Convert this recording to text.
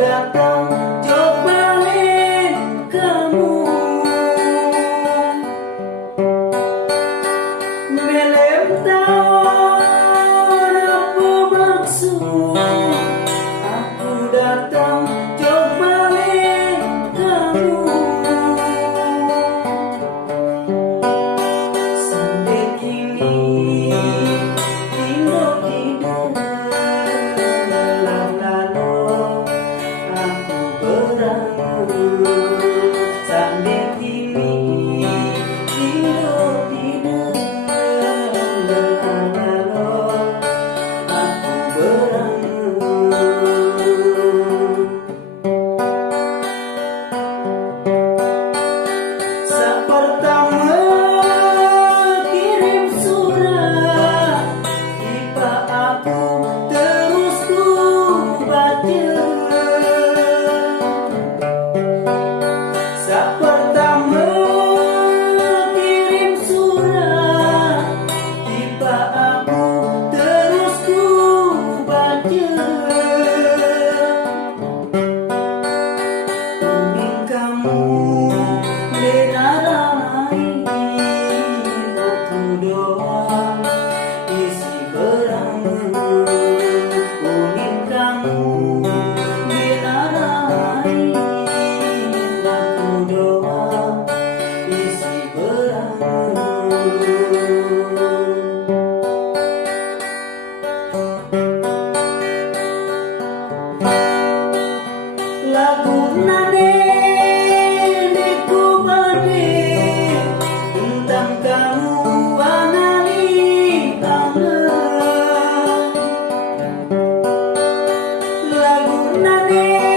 datang jauh balik kamu. Belum tahu apa maksud aku datang jauh balik kamu. Sampai kini tidur-tidur lalu aku berangan. Sampai kini tidur-tidur lalu aku berangan. Saat pertama kirim surat, tiba aku terus ku baca. Saat pertama kirim surat, tiba aku terus ku baca. Ingin kamu berayean, aku doa isi berangan. Ingin kamu berayean, aku doa isi berangan. Lagu nane deku bade tentang kamu anali tangan. Lagu nane